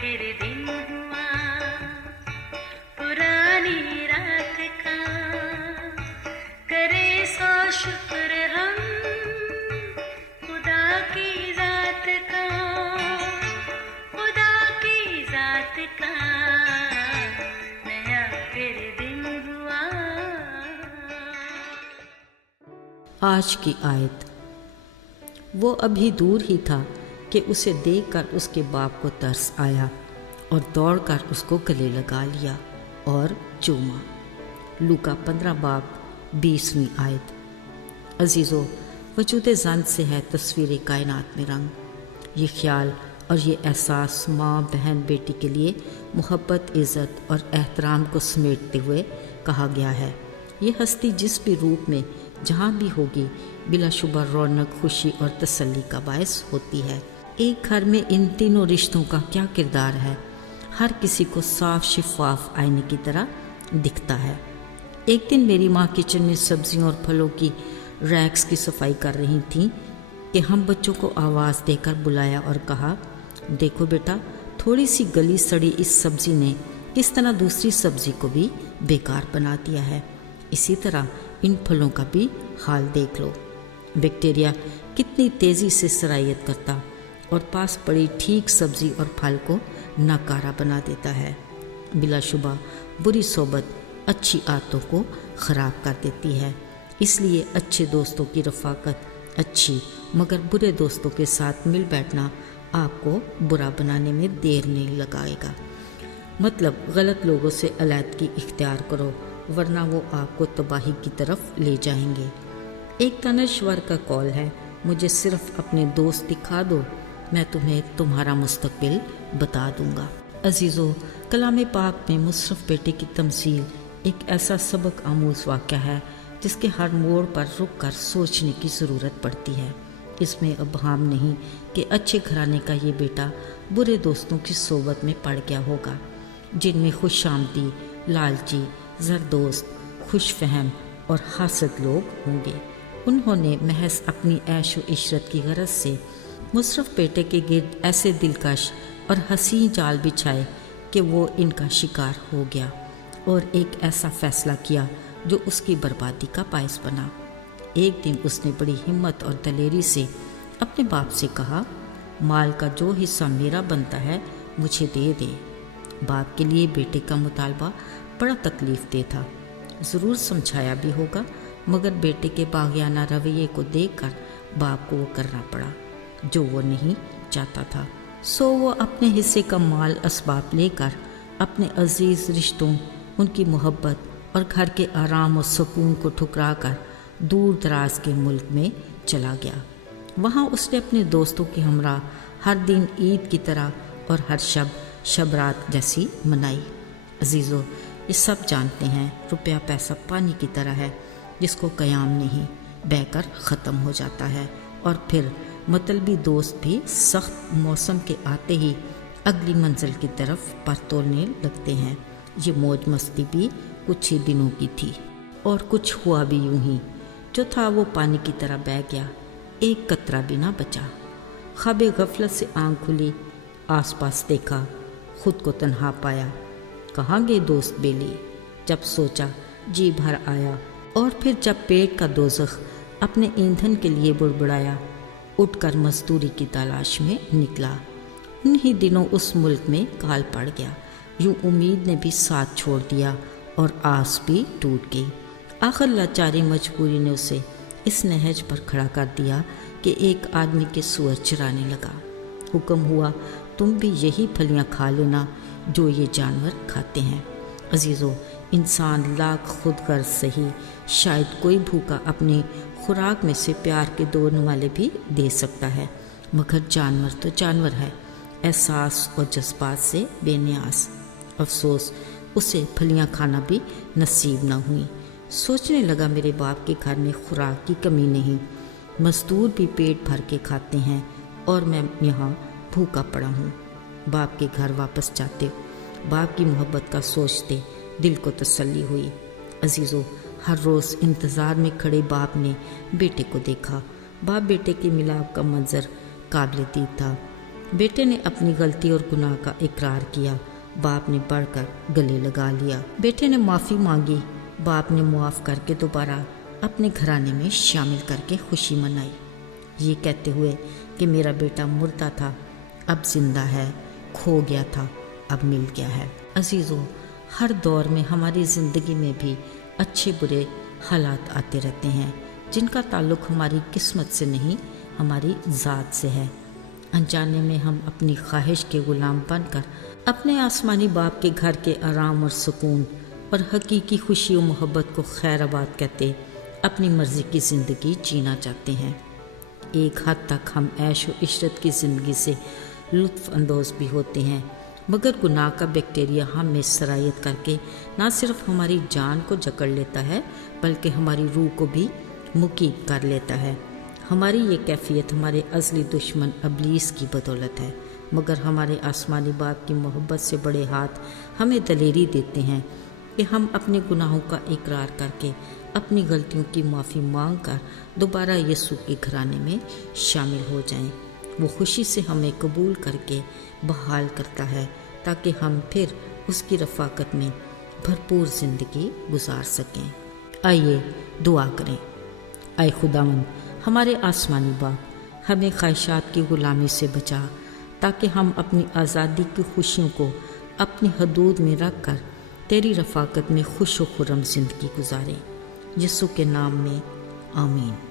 फिर दिन हुआ पुरानी रात का, करे सौ शुक्र हम खुदा की जात का, खुदा की जात का, नया फिर दिन हुआ। आज की आयत। वो अभी दूर ही था कि उसे देखकर उसके बाप को तरस आया और दौड़कर उसको गले लगा लिया और चूमा। लूका 15 बाब 20वीं आयत। अजीज़ों, वजूद ज़न से है तस्वीर कायनात में रंग। ये ख्याल और ये एहसास माँ, बहन, बेटी के लिए मोहब्बत, इज़्ज़त और एहतराम को समेटते हुए कहा गया है। ये हस्ती जिस भी रूप में जहाँ भी होगी, बिलाशुबा रौनक, खुशी और तसल्ली का बायस होती है। एक घर में इन तीनों रिश्तों का क्या किरदार है, हर किसी को साफ शिफाफ आईने की तरह दिखता है। एक दिन मेरी माँ किचन में सब्जियों और फलों की रैक्स की सफाई कर रही थी कि हम बच्चों को आवाज़ देकर बुलाया और कहा, देखो बेटा, थोड़ी सी गली सड़ी इस सब्ज़ी ने किस तरह दूसरी सब्ज़ी को भी बेकार बना दिया है। इसी तरह इन फलों का भी हाल देख लो। बैक्टीरिया कितनी तेज़ी से सरायत करता और पास पड़ी ठीक सब्ज़ी और फल को नाकारा बना देता है। बिलाशुबा बुरी सोबत अच्छी आदतों को ख़राब कर देती है। इसलिए अच्छे दोस्तों की रफ़ाकत अच्छी मगर बुरे दोस्तों के साथ मिल बैठना आपको बुरा बनाने में देर नहीं लगाएगा। मतलब गलत लोगों से अलैदगी इख्तियार करो, वरना वो आपको तबाही की तरफ ले जाएंगे। एक दानश्वर का कौल है, मुझे सिर्फ अपने दोस्त दिखा दो, मैं तुम्हें तुम्हारा मुस्तकबिल बता दूंगा। अजीज़ों, कलाम पाक में मुशर्रफ बेटे की तमसील एक ऐसा सबक आमूज़ वाक़या है जिसके हर मोड़ पर रुक कर सोचने की ज़रूरत पड़ती है। इसमें अबहम नहीं कि अच्छे घराने का ये बेटा बुरे दोस्तों की सोबत में पड़ गया होगा, जिनमें खुशामदी, लालची, ज़रदोस्त, खुश फहम और हासद लोग होंगे। उन्होंने महज अपनी ऐश व इशरत की गरज से मुशर्रफ बेटे के गिर्द ऐसे दिलकश और हसीन जाल बिछाए कि वो इनका शिकार हो गया और एक ऐसा फ़ैसला किया जो उसकी बर्बादी का बायस बना। एक दिन उसने बड़ी हिम्मत और दलेरी से अपने बाप से कहा, माल का जो हिस्सा मेरा बनता है मुझे दे दे। बाप के लिए बेटे का मुतालबा बड़ा तकलीफ दे था। ज़रूर समझाया भी होगा, मगर बेटे के बाग़ियाना रवैये को देखकर बाप को वो करना पड़ा जो वो नहीं चाहता था। सो वो अपने हिस्से का माल असबाब लेकर अपने अजीज़ रिश्तों, उनकी मोहब्बत और घर के आराम और सुकून को ठुकरा कर दूर दराज के मुल्क में चला गया। वहाँ उसने अपने दोस्तों के हमरा हर दिन ईद की तरह और हर शब रात जैसी मनाई। अजीज़ों, ये सब जानते हैं रुपया पैसा पानी की तरह है जिसको क़याम नहीं, बहकर ख़त्म हो जाता है और फिर मतलबी दोस्त भी सख्त मौसम के आते ही अगली मंजिल की तरफ पर तोलने लगते हैं। ये मौज मस्ती भी कुछ ही दिनों की थी और कुछ हुआ भी यूं ही, जो था वो पानी की तरह बह गया, एक कतरा भी ना बचा। ख्वाब गफलत से आँख खुली, आसपास देखा, खुद को तन्हा पाया। कहाँ गए दोस्त बेली? जब सोचा जी भर आया और फिर जब पेट का दोज़ख अपने ईंधन के लिए बुड़बुड़ाया, उठकर मजदूरी की तलाश में निकला। उन्हीं दिनों उस मुल्क में काल पड़ गया। यूं उम्मीद ने भी साथ छोड़ दिया और आस भी टूट गई। आखिर लाचारी मजबूरी ने उसे इस नहज पर खड़ा कर दिया कि एक आदमी के सूअर चराने लगा। हुक्म हुआ, तुम भी यही फलियां खा लेना जो ये जानवर खाते हैं। अजीज़ों, इंसान लाख खुद गर्ज सही, शायद कोई भूखा अपनी खुराक में से प्यार के 2 नवाले भी दे सकता है, मगर जानवर तो जानवर है, एहसास और जज्बात से बेनियाज। अफसोस उसे फलियां खाना भी नसीब न हुई। सोचने लगा, मेरे बाप के घर में खुराक की कमी नहीं, मजदूर भी पेट भर के खाते हैं और मैं यहाँ भूखा पड़ा हूँ। बाप के घर वापस जाते, बाप की मोहब्बत का सोचते दिल को तसल्ली हुई। अजीज़ों, हर रोज़ इंतज़ार में खड़े बाप ने बेटे को देखा। बाप बेटे के मिलाप का मंजर काबिल दीद था। بیٹے نے اپنی غلطی اور گناہ کا اقرار کیا، باپ نے بڑھ کر گلے لگا لیا۔ بیٹے نے معافی مانگی، باپ نے معاف کر کے دوبارہ اپنے گھرانے میں شامل کر کے خوشی منائی، یہ کہتے ہوئے کہ میرا بیٹا مردہ تھا اب زندہ ہے، کھو گیا تھا اب مل گیا ہے۔ عزیزو، ہر دور میں ہماری زندگی میں بھی اچھے برے حالات آتے رہتے ہیں جن کا تعلق ہماری قسمت سے نہیں، ہماری ذات سے ہے۔ انجانے میں ہم اپنی خواہش کے غلام بن کر اپنے آسمانی باپ کے گھر کے آرام اور سکون اور حقیقی خوشی و محبت کو خیر آباد کہتے اپنی مرضی کی زندگی جینا چاہتے ہیں۔ ایک حد تک ہم عیش و عشرت کی زندگی سے لطف اندوز بھی ہوتے ہیں، مگر گناہ کا بیکٹیریا ہم میں سرایت کر کے نہ صرف ہماری جان کو جکڑ لیتا ہے بلکہ ہماری روح کو بھی مکیب کر لیتا ہے۔ ہماری یہ کیفیت ہمارے ازلی دشمن ابلیس کی بدولت ہے، مگر ہمارے آسمانی باپ کی محبت سے بڑے ہاتھ ہمیں دلیری دیتے ہیں کہ ہم اپنے گناہوں کا اقرار کر کے اپنی غلطیوں کی معافی مانگ کر دوبارہ یسوع کے گھرانے میں شامل ہو جائیں۔ وہ خوشی سے ہمیں قبول کر کے بحال کرتا ہے تاکہ ہم پھر اس کی رفاقت میں بھرپور زندگی گزار سکیں۔ آئیے دعا کریں۔ اے خداوند، ہمارے آسمانی باپ، ہمیں خواہشات کی غلامی سے بچا تاکہ ہم اپنی آزادی کی خوشیوں کو اپنی حدود میں رکھ کر تیری رفاقت میں خوش و خرم زندگی گزاریں۔ یسوع کے نام میں آمین۔